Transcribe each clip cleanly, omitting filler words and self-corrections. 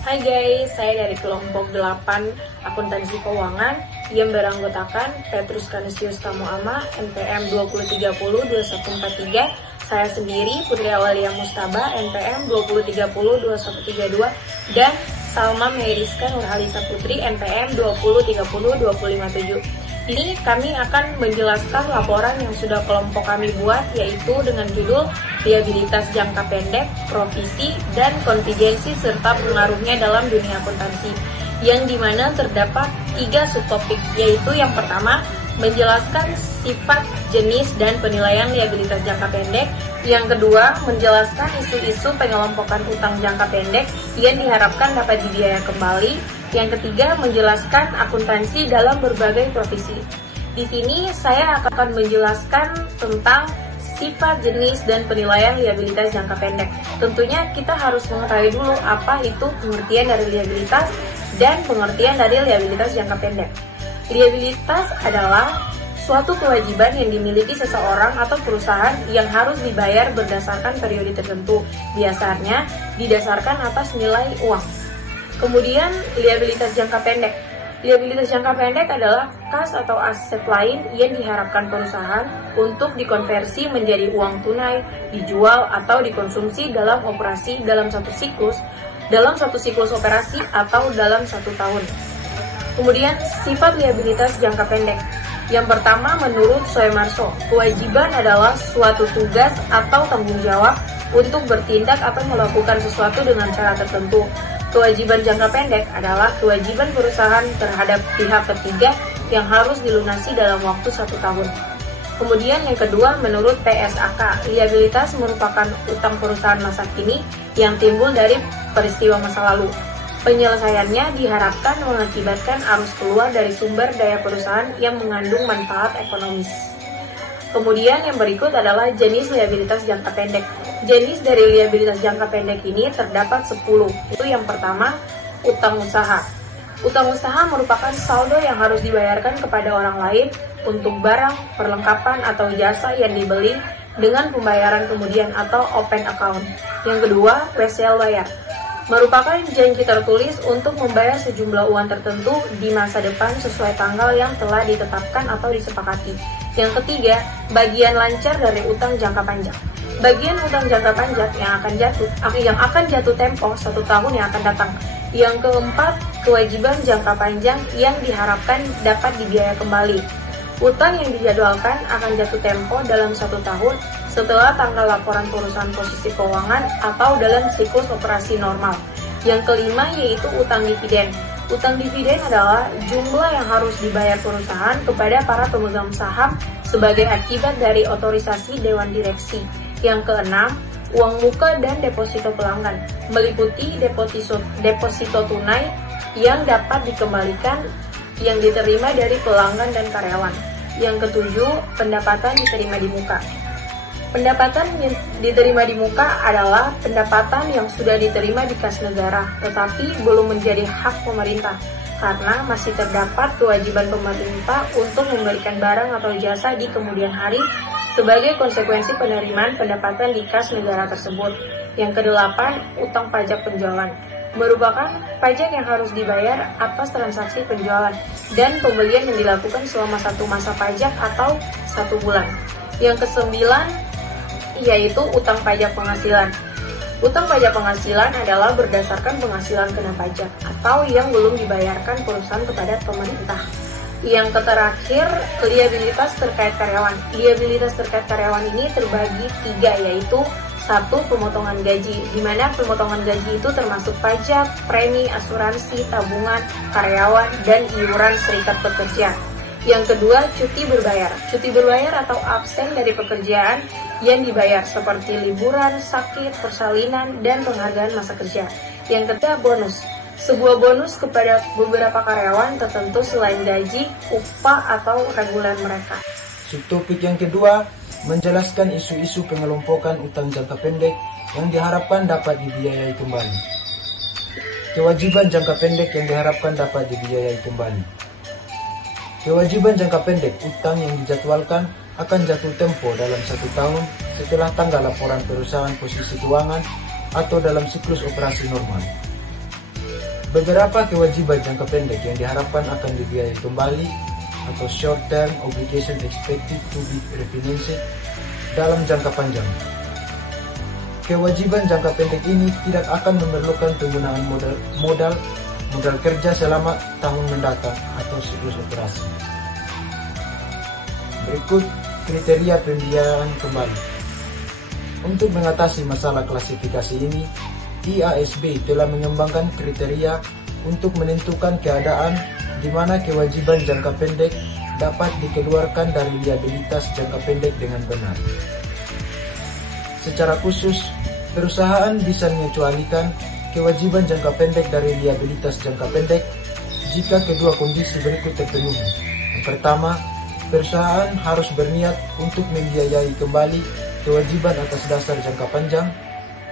Hai guys, saya dari kelompok 8 akuntansi keuangan yang beranggotakan Petrus Canisius Tamuama, NPM 20302143. Saya sendiri Putri Awalia Mustaba, NPM 20302132, dan Salma Meheriska Nurhalisa Putri, NPM 20302557. Ini kami akan menjelaskan laporan yang sudah kelompok kami buat, yaitu dengan judul Liabilitas Jangka Pendek, Provisi, dan Kontingensi serta pengaruhnya dalam dunia akuntansi, yang dimana terdapat 3 subtopik, yaitu yang pertama, menjelaskan sifat, jenis, dan penilaian liabilitas jangka pendek. Yang kedua, menjelaskan isu-isu pengelompokan utang jangka pendek yang diharapkan dapat dibiayai kembali. Yang ketiga, menjelaskan akuntansi dalam berbagai profesi. Di sini saya akan menjelaskan tentang sifat, jenis, dan penilaian liabilitas jangka pendek. Tentunya kita harus mengetahui dulu apa itu pengertian dari liabilitas dan pengertian dari liabilitas jangka pendek. Liabilitas adalah suatu kewajiban yang dimiliki seseorang atau perusahaan yang harus dibayar berdasarkan periode tertentu, biasanya didasarkan atas nilai uang. Kemudian, liabilitas jangka pendek. Liabilitas jangka pendek adalah kas atau aset lain yang diharapkan perusahaan untuk dikonversi menjadi uang tunai, dijual, atau dikonsumsi dalam operasi dalam satu siklus operasi atau dalam 1 tahun. Kemudian, sifat liabilitas jangka pendek. Yang pertama, menurut Soemarso, kewajiban adalah suatu tugas atau tanggung jawab untuk bertindak atau melakukan sesuatu dengan cara tertentu. Kewajiban jangka pendek adalah kewajiban perusahaan terhadap pihak ketiga yang harus dilunasi dalam waktu 1 tahun. Kemudian yang kedua, menurut PSAK, liabilitas merupakan utang perusahaan masa kini yang timbul dari peristiwa masa lalu. Penyelesaiannya diharapkan mengakibatkan arus keluar dari sumber daya perusahaan yang mengandung manfaat ekonomis. Kemudian yang berikut adalah jenis liabilitas jangka pendek. Jenis dari liabilitas jangka pendek ini terdapat 10. Itu yang pertama, utang usaha. Utang usaha merupakan saldo yang harus dibayarkan kepada orang lain untuk barang, perlengkapan, atau jasa yang dibeli dengan pembayaran kemudian atau open account. Yang kedua, wesel bayar. Merupakan janji tertulis untuk membayar sejumlah uang tertentu di masa depan sesuai tanggal yang telah ditetapkan atau disepakati. Yang ketiga, bagian lancar dari utang jangka panjang. Bagian utang jangka panjang yang akan jatuh tempo 1 tahun yang akan datang. Yang keempat, kewajiban jangka panjang yang diharapkan dapat dibiayai kembali. Utang yang dijadwalkan akan jatuh tempo dalam 1 tahun setelah tanggal laporan perusahaan posisi keuangan atau dalam siklus operasi normal. Yang kelima yaitu utang dividen. Utang dividen adalah jumlah yang harus dibayar perusahaan kepada para pemegang saham sebagai akibat dari otorisasi Dewan Direksi. Yang keenam, uang muka dan deposito pelanggan, meliputi deposito tunai yang dapat dikembalikan yang diterima dari pelanggan dan karyawan. Yang ketujuh, pendapatan diterima di muka. Pendapatan yang diterima di muka adalah pendapatan yang sudah diterima di kas negara, tetapi belum menjadi hak pemerintah, karena masih terdapat kewajiban pemerintah untuk memberikan barang atau jasa di kemudian hari sebagai konsekuensi penerimaan pendapatan di kas negara tersebut. Yang kedelapan, utang pajak penjualan. Merupakan pajak yang harus dibayar atas transaksi penjualan dan pembelian yang dilakukan selama 1 masa pajak atau 1 bulan. Yang kesembilan, yaitu utang pajak penghasilan. Utang pajak penghasilan adalah berdasarkan penghasilan kena pajak atau yang belum dibayarkan perusahaan kepada pemerintah. Yang terakhir, liabilitas terkait karyawan. Liabilitas terkait karyawan ini terbagi 3, yaitu 1. Pemotongan gaji, di mana pemotongan gaji itu termasuk pajak, premi, asuransi, tabungan, karyawan, dan iuran serikat pekerja. Yang kedua, cuti berbayar. Cuti berbayar atau absen dari pekerjaan yang dibayar seperti liburan, sakit, persalinan, dan penghargaan masa kerja. Yang ketiga, bonus. Sebuah bonus kepada beberapa karyawan tertentu selain gaji, upah, atau reguler mereka. Subtopik yang kedua, menjelaskan isu-isu pengelompokan utang jangka pendek yang diharapkan dapat dibiayai kembali. Kewajiban jangka pendek yang diharapkan dapat dibiayai kembali. Kewajiban jangka pendek utang yang dijadwalkan akan jatuh tempo dalam 1 tahun setelah tanggal laporan perusahaan posisi keuangan atau dalam siklus operasi normal. Beberapa kewajiban jangka pendek yang diharapkan akan dibiayai kembali atau short term obligation expected to be refinanced dalam jangka panjang. Kewajiban jangka pendek ini tidak akan memerlukan penggunaan modal kerja selama tahun mendatang atau siklus operasi. Berikut kriteria pembiayaan kembali. Untuk mengatasi masalah klasifikasi ini, IASB telah mengembangkan kriteria untuk menentukan keadaan di mana kewajiban jangka pendek dapat dikeluarkan dari liabilitas jangka pendek dengan benar. Secara khusus, perusahaan bisa mengecualikan kewajiban jangka pendek dari liabilitas jangka pendek jika kedua kondisi berikut terpenuhi. Yang pertama, perusahaan harus berniat untuk membiayai kembali kewajiban atas dasar jangka panjang,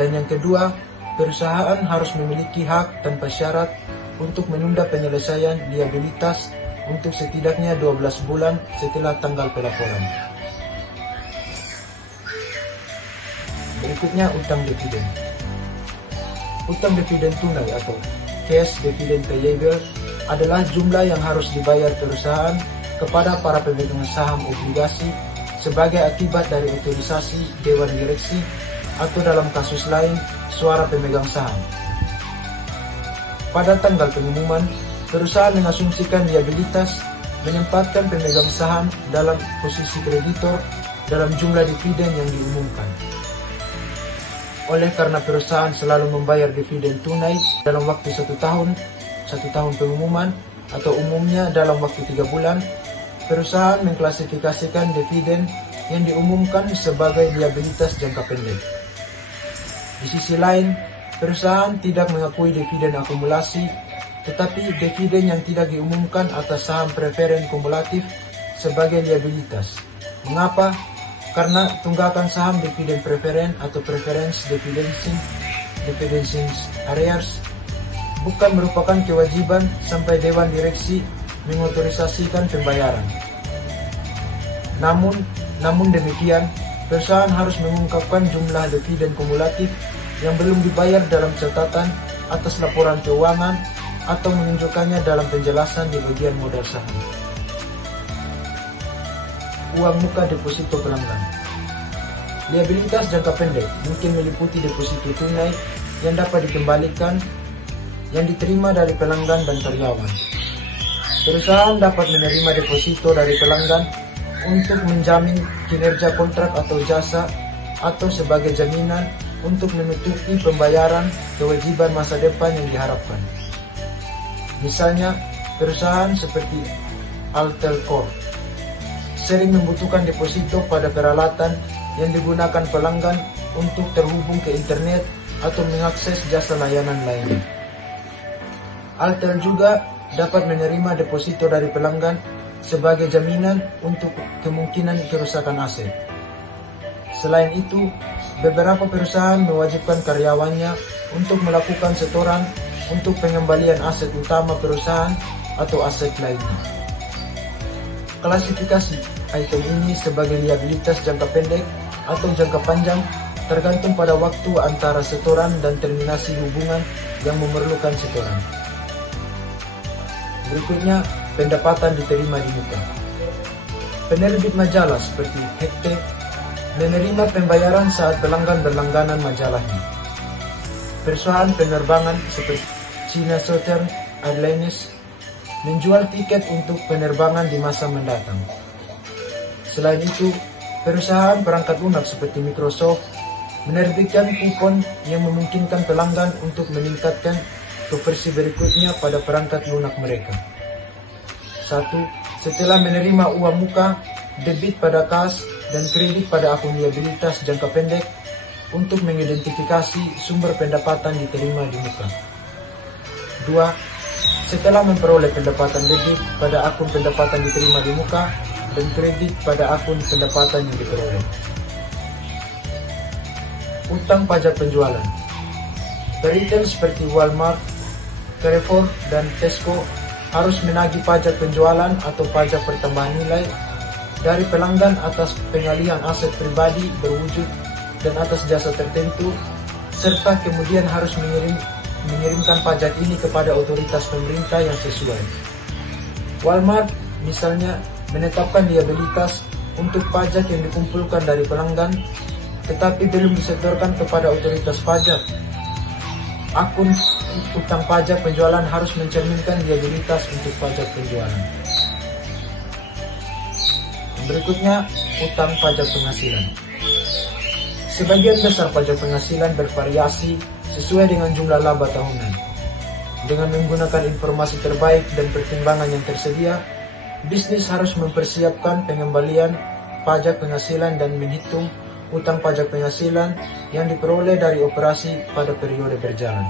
dan yang kedua, perusahaan harus memiliki hak tanpa syarat untuk menunda penyelesaian liabilitas untuk setidaknya 12 bulan setelah tanggal pelaporan. Berikutnya, utang dividen. Utang dividen tunai atau cash dividend payable adalah jumlah yang harus dibayar perusahaan kepada para pemegang saham obligasi sebagai akibat dari otorisasi Dewan Direksi atau dalam kasus lain suara pemegang saham. Pada tanggal pengumuman, perusahaan mengasumsikan liabilitas menempatkan pemegang saham dalam posisi kreditor dalam jumlah dividen yang diumumkan. Oleh karena perusahaan selalu membayar dividen tunai dalam waktu 1 tahun pengumuman atau umumnya dalam waktu 3 bulan, perusahaan mengklasifikasikan dividen yang diumumkan sebagai liabilitas jangka pendek. Di sisi lain, perusahaan tidak mengakui dividen akumulasi, tetapi dividen yang tidak diumumkan atas saham preferen kumulatif sebagai liabilitas. Mengapa? Karena tunggakan saham dividen preferen atau preference dividend arrears bukan merupakan kewajiban sampai Dewan Direksi mengotorisasikan pembayaran. Namun demikian, perusahaan harus mengungkapkan jumlah dividen kumulatif yang belum dibayar dalam catatan atas laporan keuangan atau menunjukkannya dalam penjelasan di bagian modal saham. Uang muka deposito pelanggan. Liabilitas jangka pendek mungkin meliputi deposito tunai yang dapat dikembalikan yang diterima dari pelanggan dan karyawan. Perusahaan dapat menerima deposito dari pelanggan untuk menjamin kinerja kontrak atau jasa atau sebagai jaminan untuk menutupi pembayaran kewajiban masa depan yang diharapkan. Misalnya, perusahaan seperti Altel Corp sering membutuhkan deposito pada peralatan yang digunakan pelanggan untuk terhubung ke internet atau mengakses jasa layanan lainnya. Altel juga dapat menerima deposito dari pelanggan sebagai jaminan untuk kemungkinan kerusakan aset. Selain itu, beberapa perusahaan mewajibkan karyawannya untuk melakukan setoran untuk pengembalian aset utama perusahaan atau aset lainnya. Klasifikasi item ini sebagai liabilitas jangka pendek atau jangka panjang tergantung pada waktu antara setoran dan terminasi hubungan yang memerlukan setoran. Berikutnya, pendapatan diterima di muka. Penerbit majalah seperti Hekte menerima pembayaran saat pelanggan berlangganan majalahnya. Perusahaan penerbangan seperti China Southern Airlines menjual tiket untuk penerbangan di masa mendatang. Selain itu, perusahaan perangkat lunak seperti Microsoft menerbitkan kupon yang memungkinkan pelanggan untuk meningkatkan ke versi berikutnya pada perangkat lunak mereka. 1. Setelah menerima uang muka, debit pada kas, dan kredit pada akun liabilitas jangka pendek untuk mengidentifikasi sumber pendapatan diterima di muka. 2. Setelah memperoleh pendapatan debit pada akun pendapatan diterima di muka dan kredit pada akun pendapatan yang diperoleh. Utang pajak penjualan. Retail seperti Walmart, Carrefour, dan Tesco harus menagih pajak penjualan atau pajak pertambahan nilai dari pelanggan atas pengalihan aset pribadi berwujud dan atas jasa tertentu, serta kemudian harus mengirimkan pajak ini kepada otoritas pemerintah yang sesuai. Walmart misalnya menetapkan liabilitas untuk pajak yang dikumpulkan dari pelanggan, tetapi belum disetorkan kepada otoritas pajak. Akun utang pajak penjualan harus mencerminkan liabilitas untuk pajak penjualan. Berikutnya, utang pajak penghasilan. Sebagian besar pajak penghasilan bervariasi sesuai dengan jumlah laba tahunan. Dengan menggunakan informasi terbaik dan pertimbangan yang tersedia, bisnis harus mempersiapkan pengembalian pajak penghasilan dan menghitung utang pajak penghasilan yang diperoleh dari operasi pada periode berjalan.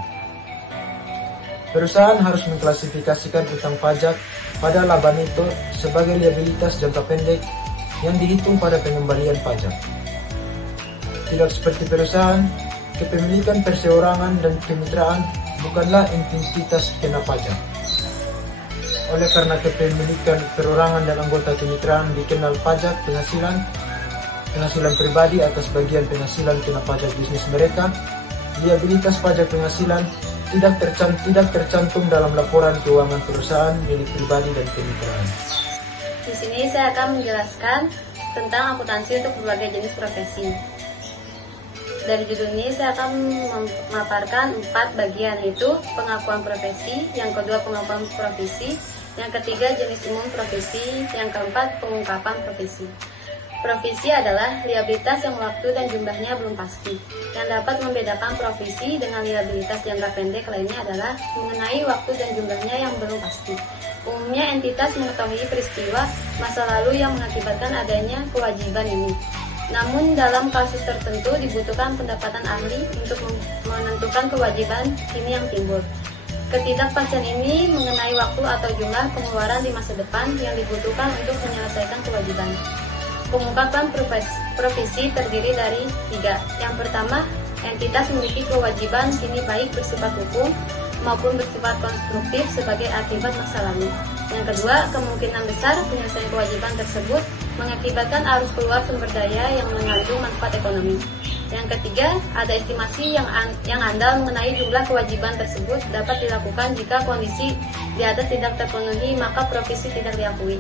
Perusahaan harus mengklasifikasikan utang pajak pada laba neto sebagai liabilitas jangka pendek yang dihitung pada pengembalian pajak. Tidak seperti perusahaan, kepemilikan perseorangan dan kemitraan bukanlah entitas kena pajak. Oleh karena kepemilikan perorangan dan anggota kemitraan dikenal pajak penghasilan pribadi atas bagian penghasilan kena pajak bisnis mereka, liabilitas pajak penghasilan tidak tercantum dalam laporan keuangan perusahaan milik pribadi dan kemitraan. Di sini saya akan menjelaskan tentang akuntansi untuk berbagai jenis profesi. Dari judul ini saya akan memaparkan 4 bagian, yaitu pengakuan profesi, yang kedua pengakuan profesi, yang ketiga jenis umum profesi, yang keempat pengungkapan profesi. Profesi adalah liabilitas yang waktu dan jumlahnya belum pasti. Yang dapat membedakan profesi dengan liabilitas jangka pendek lainnya adalah mengenai waktu dan jumlahnya yang belum pasti. Umumnya entitas mengetahui peristiwa masa lalu yang mengakibatkan adanya kewajiban ini. Namun dalam kasus tertentu dibutuhkan pendapatan ahli untuk menentukan kewajiban ini yang timbul. Ketidakpastian ini mengenai waktu atau jumlah pengeluaran di masa depan yang dibutuhkan untuk menyelesaikan kewajiban. Pengungkapan profesi terdiri dari 3. Yang pertama, entitas memiliki kewajiban kini baik bersifat hukum maupun bersifat konstruktif sebagai akibat masa lalu. Yang kedua, kemungkinan besar penyelesaian kewajiban tersebut mengakibatkan arus keluar sumber daya yang mengandung manfaat ekonomi. Yang ketiga, ada estimasi yang andal mengenai jumlah kewajiban tersebut dapat dilakukan jika kondisi di atas tidak terpenuhi, maka profesi tidak diakui.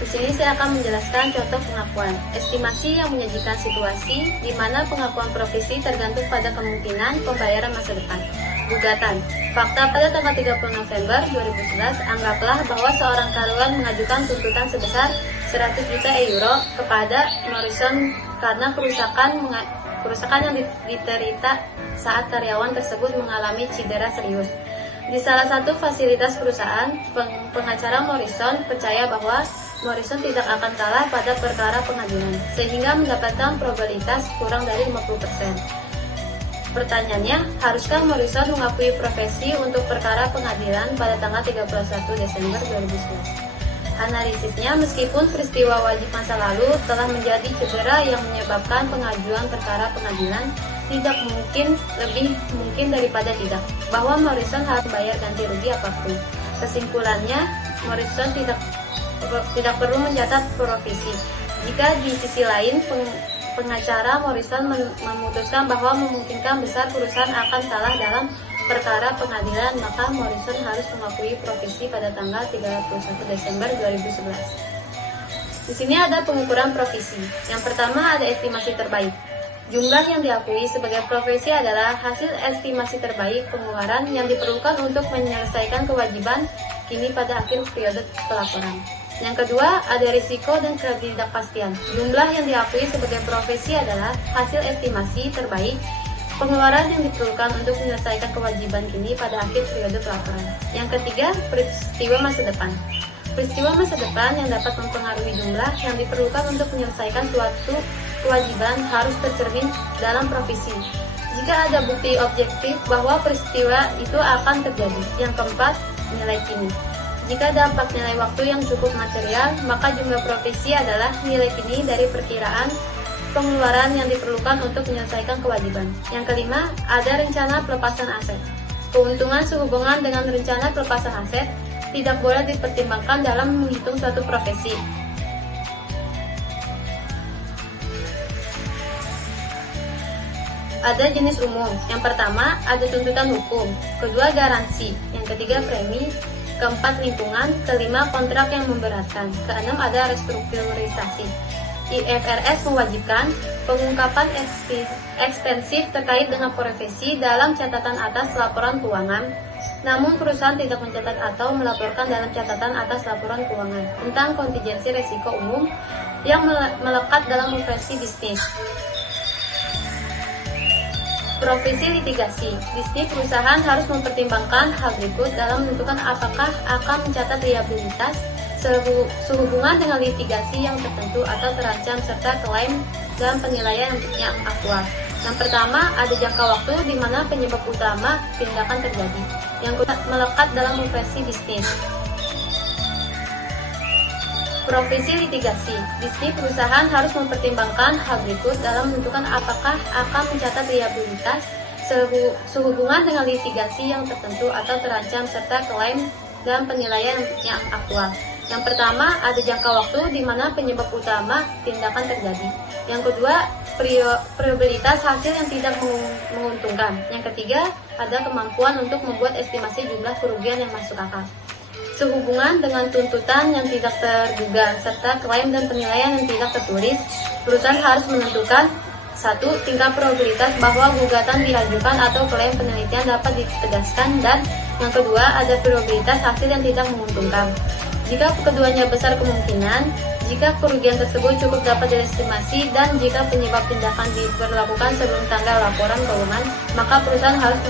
Di sini saya akan menjelaskan contoh pengakuan. Estimasi yang menyajikan situasi di mana pengakuan profesi tergantung pada kemungkinan pembayaran masa depan. Gugatan. Fakta pada tanggal 30 November 2011, anggaplah bahwa seorang karyawan mengajukan tuntutan sebesar 100 juta euro kepada Morrison karena kerusakan yang diterita saat karyawan tersebut mengalami cedera serius. Di salah satu fasilitas perusahaan, pengacara Morrison percaya bahwa Morrison tidak akan kalah pada perkara pengadilan, sehingga mendapatkan probabilitas kurang dari 50%. Pertanyaannya, haruskah Morrison mengakui profesi untuk perkara pengadilan pada tanggal 31 Desember 2011? Analisisnya, meskipun peristiwa wajib masa lalu telah menjadi cedera yang menyebabkan pengajuan perkara pengadilan, tidak lebih mungkin daripada tidak, bahwa Morrison harus membayar ganti rugi apapun. Kesimpulannya, Morrison tidak perlu mencatat profesi. Jika di sisi lain pengacara Morrison memutuskan bahwa memungkinkan besar perusahaan akan kalah dalam perkara pengadilan, maka Morrison harus mengakui profesi pada tanggal 31 Desember 2011. Di sini ada pengukuran profesi. Yang pertama ada estimasi terbaik. Jumlah yang diakui sebagai profesi adalah hasil estimasi terbaik pengeluaran yang diperlukan untuk menyelesaikan kewajiban kini pada akhir periode pelaporan. Yang kedua, ada risiko dan ketidakpastian. Jumlah yang diakui sebagai profesi adalah hasil estimasi terbaik pengeluaran yang diperlukan untuk menyelesaikan kewajiban kini pada akhir periode pelaporan. Yang ketiga, peristiwa masa depan. Peristiwa masa depan yang dapat mempengaruhi jumlah yang diperlukan untuk menyelesaikan suatu kewajiban harus tercermin dalam profesi. Jika ada bukti objektif bahwa peristiwa itu akan terjadi. Yang keempat, nilai kini. Jika dampak nilai waktu yang cukup material, maka jumlah profesi adalah nilai kini dari perkiraan pengeluaran yang diperlukan untuk menyelesaikan kewajiban. Yang kelima, ada rencana pelepasan aset. Keuntungan sehubungan dengan rencana pelepasan aset tidak boleh dipertimbangkan dalam menghitung suatu profesi. ada jenis umum. Yang pertama, ada tuntutan hukum. Kedua, garansi. Yang ketiga, premi. Keempat, lingkungan. Kelima, kontrak yang memberatkan. Keenam, ada restrukturisasi. IFRS mewajibkan pengungkapan ekstensif terkait dengan profesi dalam catatan atas laporan keuangan. Namun perusahaan tidak mencatat atau melaporkan dalam catatan atas laporan keuangan tentang kontingensi resiko umum yang melekat dalam operasi bisnis. Profesi litigasi. Bisnis perusahaan harus mempertimbangkan hal berikut dalam menentukan apakah akan mencatat liabilitas sehubungan dengan litigasi yang tertentu atau terancam serta klaim dan penilaian yang aktual. Yang pertama, ada jangka waktu di mana penyebab utama tindakan terjadi. Yang kedua, melekat dalam operasi bisnis. Profesi litigasi. Bisnis perusahaan harus mempertimbangkan hal berikut dalam menentukan apakah akan mencatat liabilitas sehubungan dengan litigasi yang tertentu atau terancam serta klaim dan penilaian yang aktual. Yang pertama, ada jangka waktu di mana penyebab utama tindakan terjadi. Yang kedua, probabilitas hasil yang tidak menguntungkan. Yang ketiga, ada kemampuan untuk membuat estimasi jumlah kerugian yang masuk akal. Sehubungan dengan tuntutan yang tidak terduga serta klaim dan penilaian yang tidak tertulis, perusahaan harus menentukan: 1. Tingkat probabilitas bahwa gugatan diajukan atau klaim penelitian dapat ditegaskan, dan yang kedua, ada probabilitas hasil yang tidak menguntungkan. Jika keduanya besar kemungkinan, jika kerugian tersebut cukup dapat diestimasi, dan jika penyebab tindakan diberlakukan sebelum tanggal laporan keuangan, maka perusahaan harus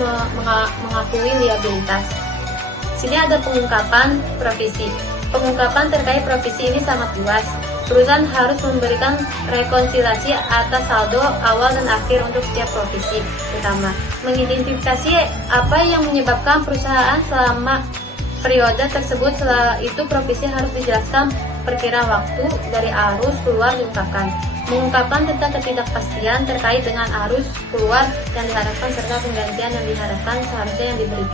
mengakui liabilitas. Sini ada pengungkapan profesi. Pengungkapan terkait profesi ini sangat luas. Perusahaan harus memberikan rekonsiliasi atas saldo awal dan akhir untuk setiap profesi. Pertama, mengidentifikasi apa yang menyebabkan perusahaan selama periode tersebut. Setelah itu, profesi harus dijelaskan perkiraan waktu dari arus keluar diungkapkan. Mengungkapkan tentang ketidakpastian terkait dengan arus keluar yang diharapkan serta penggantian yang diharapkan seharusnya yang diberikan.